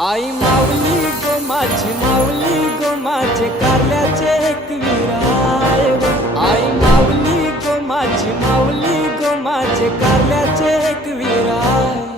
आई माऊली गो माझी माऊली गो माझे कारल्याचे एक विराय आई माऊली गो माझी माऊली गो माझे कारल्याचे एक विराय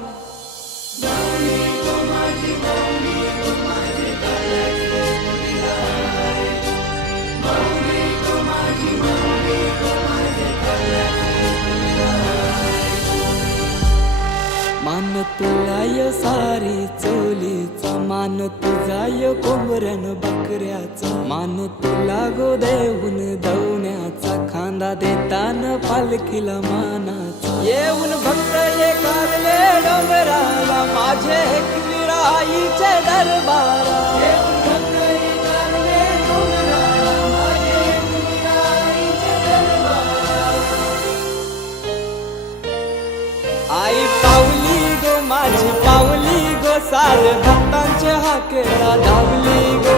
मान तुलाय सारी चोलीचा मान तुझाय कोंबऱ्यान बकऱ्याचा मान तुला गो देऊन दवण्याचा खांदा देताना पालखीला मानाचा येऊन भक्त ये कारले डोंगराला माझे एकविराईचे दरबारा येऊन भक्त ये कारले डोंगराला माझे एकविराईचे दरबारा आई पावली गो माझी पावली गो सारे भक्तांचे हाकेला धावली गो